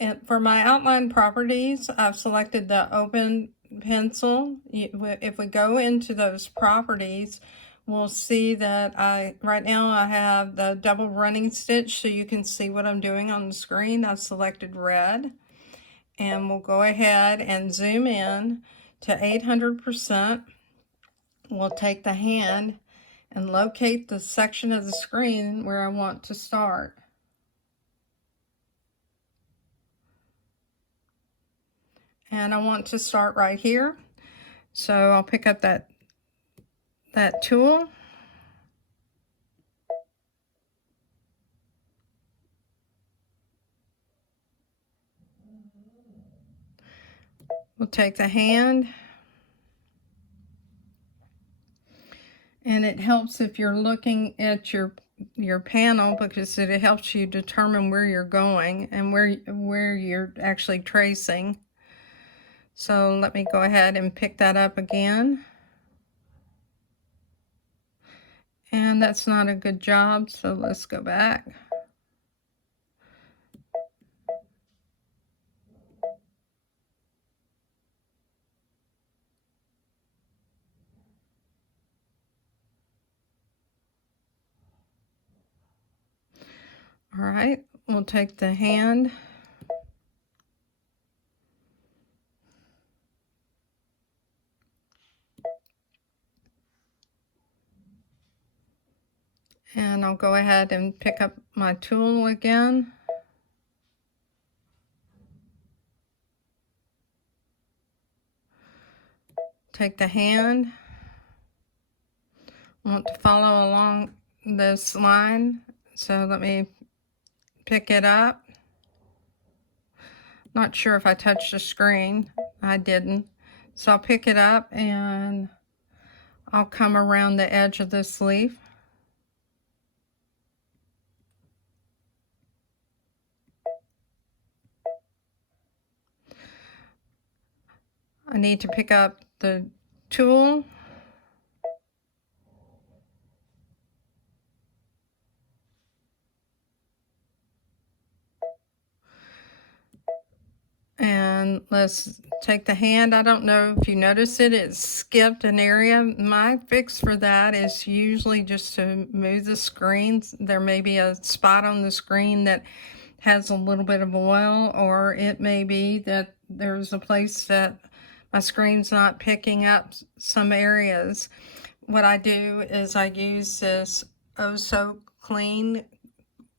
And for my outline properties, I've selected the open pencil. If we go into those properties, we'll see that right now I have the double running stitch, so you can see what I'm doing on the screen. I've selected red, and we'll go ahead and zoom in to 800%. We'll take the hand and locate the section of the screen where I want to start. And I want to start right here. So I'll pick up that tool. We'll take the hand. And it helps if you're looking at your panel, because it helps you determine where you're going and where you're actually tracing. So let me go ahead and pick that up again. And that's not a good job, so let's go back. All right, we'll take the hand. And I'll go ahead and pick up my tool again. Take the hand. I want to follow along this line, so let me pick it up. Not sure if I touched the screen. I didn't. So I'll pick it up and I'll come around the edge of this leaf. I need to pick up the tool. And let's take the hand. I don't know if you notice it, it skipped an area. My fix for that is usually just to move the screen. There may be a spot on the screen that has a little bit of oil, or it may be that there's a place that my screen's not picking up some areas. What I do is I use this Oh So Clean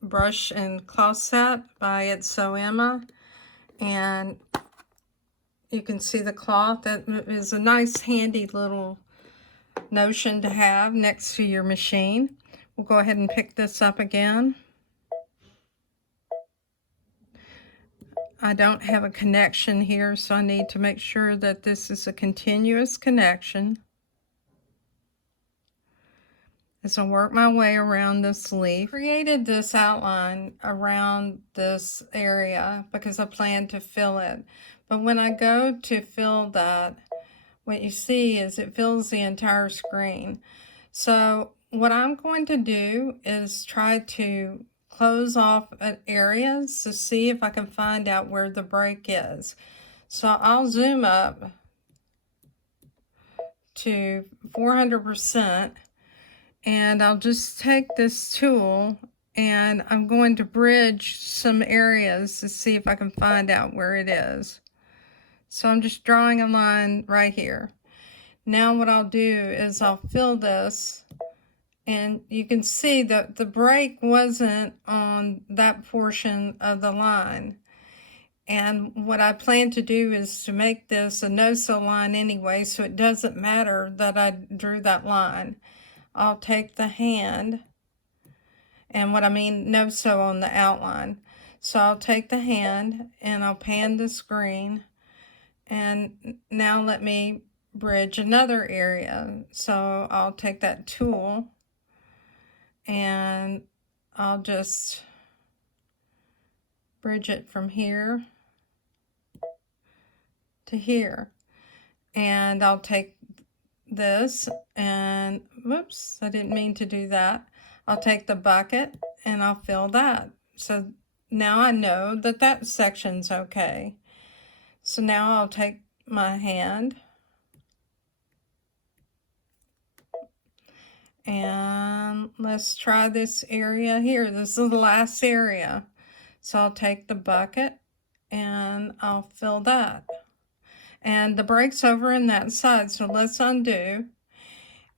brush and cloth set by It's So Emma, and you can see the cloth. That is a nice handy little notion to have next to your machine. We'll go ahead and pick this up again. I don't have a connection here, so I need to make sure that this is a continuous connection. As I work my way around this leaf, created this outline around this area because I plan to fill it. But when I go to fill that, what you see is it fills the entire screen. So what I'm going to do is try to close off areas to see if I can find out where the break is. So I'll zoom up to 400%, and I'll just take this tool and I'm going to bridge some areas to see if I can find out where it is. So I'm just drawing a line right here. Now what I'll do is I'll fill this, and you can see that the break wasn't on that portion of the line. And what I plan to do is to make this a no-sew line anyway, so it doesn't matter that I drew that line. I'll take the hand, and what I mean no-sew on the outline. So I'll take the hand and I'll pan the screen, and now let me bridge another area. So I'll take that tool and I'll just bridge it from here to here. And I'll take this and, whoops, I didn't mean to do that. I'll take the bucket and I'll fill that. So now I know that that section's okay. So now I'll take my hand and let's try this area here. This is the last area. So I'll take the bucket and I'll fill that. And the break's over in that side, so let's undo.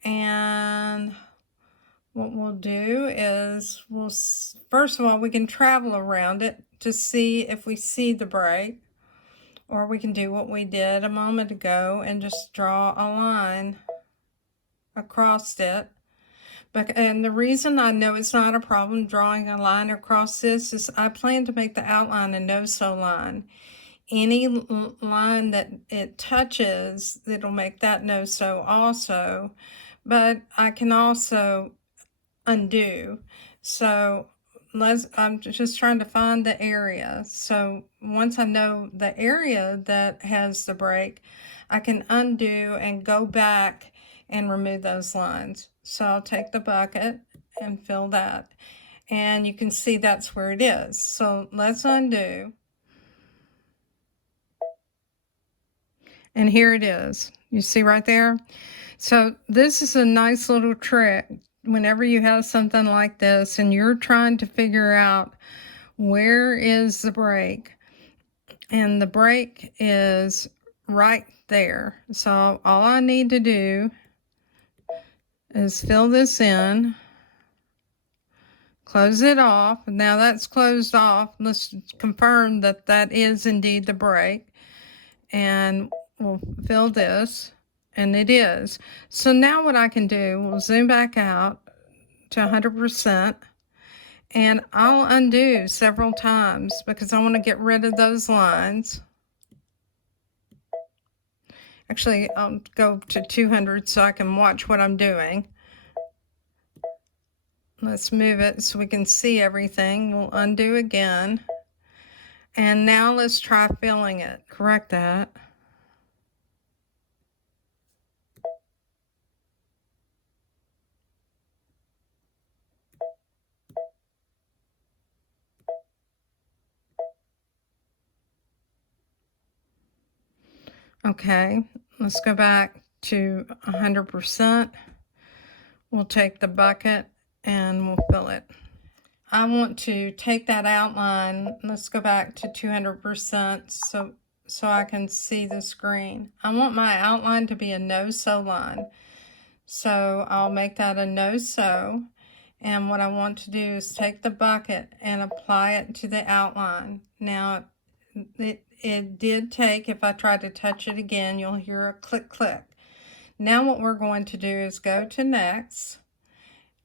And what we'll do is first of all, we can travel around it to see if we see the break, or we can do what we did a moment ago and just draw a line across it. And the reason I know it's not a problem drawing a line across this is I plan to make the outline a no-sew line. Any line that it touches, it'll make that no-sew also, but I can also undo. So I'm just trying to find the area. So once I know the area that has the break, I can undo and go back and remove those lines. So I'll take the bucket and fill that. And you can see that's where it is. So let's undo. And here it is. You see right there? So this is a nice little trick. Whenever you have something like this and you're trying to figure out where is the break, and the break is right there. So all I need to do is fill this in, close it off. Now that's closed off. Let's confirm that that is indeed the break. And we'll fill this, and it is. So now what I can do, we'll zoom back out to 100%, and I'll undo several times because I want to get rid of those lines. Actually, I'll go to 200 so I can watch what I'm doing. Let's move it so we can see everything. We'll undo again. And now let's try filling it. Correct that. Okay, let's go back to 100%. We'll take the bucket and we'll fill it. I want to take that outline. Let's go back to 200% so I can see the screen. I want my outline to be a no-sew line. So I'll make that a no-sew. And what I want to do is take the bucket and apply it to the outline. Now, it did take, if I try to touch it again, you'll hear a click, click. Now what we're going to do is go to next,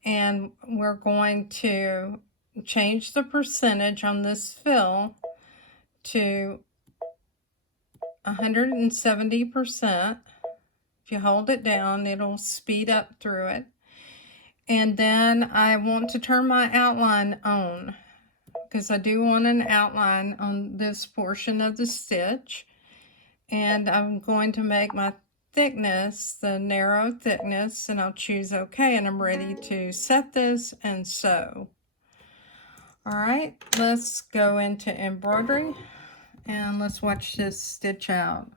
and we're going to change the percentage on this fill to 170%. If you hold it down, it'll speed up through it. And then I want to turn my outline on because I do want an outline on this portion of the stitch. And I'm going to make my thickness the narrow thickness, and I'll choose OK, and I'm ready to set this and sew. All right, let's go into embroidery and let's watch this stitch out.